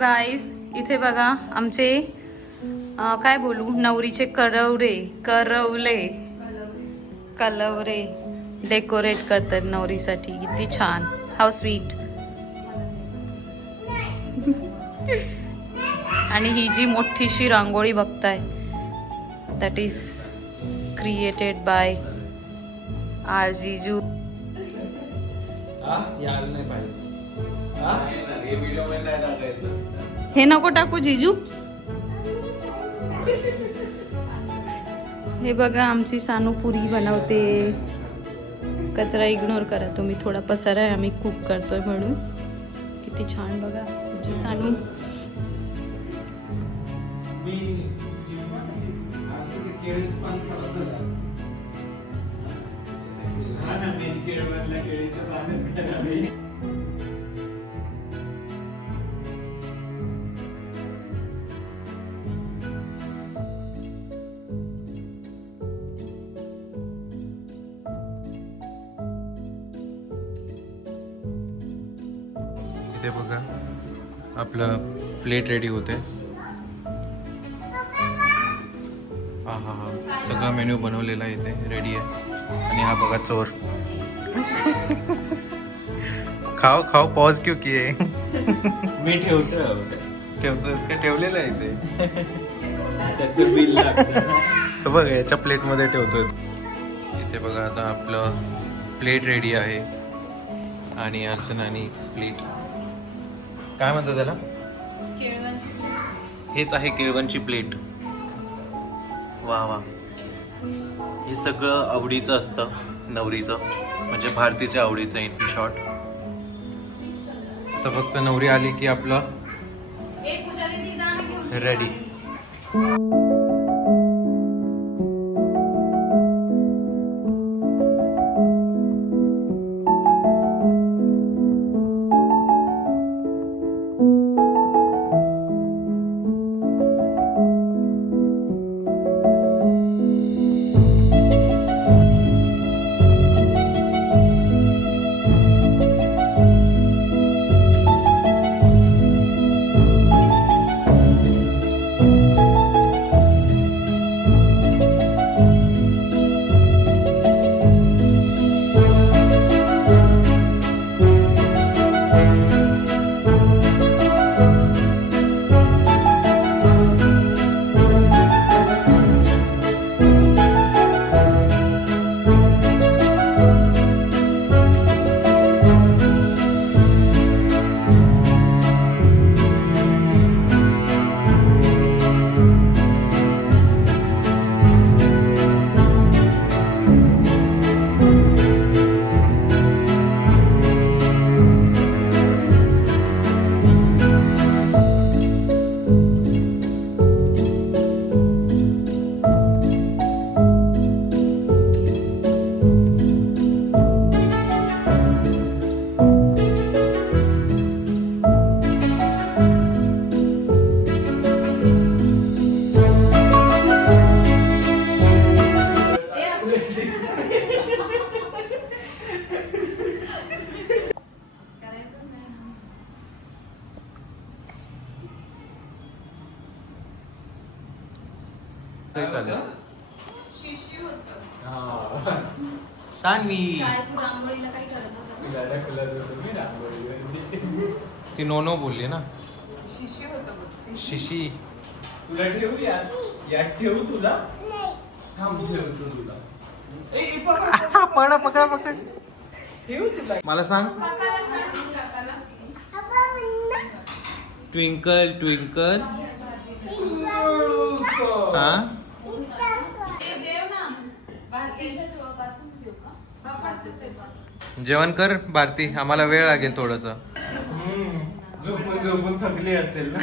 Guys, इथे बघा आमचे काय बोलू, नवरीचे कलवरे डेकोरेट करतात नवरीसाठी. किती छान, हाऊ स्वीट. आणि ही जी मोठीशी रांगोळी बघताय, that is created by our jiju. हे नको टाकू जीजू. हे बघा आमची सानू पुरी बनवते. कचरा इग्नोर करा तुम्ही, थोडा पसारा आहे, आम्ही कुक करतोय म्हणून. किती छान बघा आमची सानू. इथे बघा आपलं प्लेट रेडी होते. हा हा हा, सगळा मेन्यू बनवलेला आहे इथे, रेडी आहे. आणि हा बघा चोर. खाओ खाओ, पॉज क्यों किए? मी ठेवतोस का? ठेवलेलं आहे इथे. त्याचं बिल लागतं. बघा याच्या प्लेटमध्ये ठेवतोय. इथे बघा आता आपलं प्लेट रेडी आहे. आणि अर्चनानी प्लेट, काय म्हणतात त्याला? हेच आहे केळवणची प्लेट. वा वा. हे सगळं आवडीचं असतं नवरीचं, म्हणजे भारतीच्या आवडीचं इन शॉर्ट. तर फक्त नवरी आली की आपलं रेडी. ती नोनो बोलली ना. शिशी तुला ठेवू यात ठेवू तुला. ठेवतो तुला. पकड पकड. ठेवू तुला. मला सांग. Twinkle twinkle. हा जेवण कर भारती, आम्हाला वेळ लागेल थोडस. झोपून थकली असेल ना.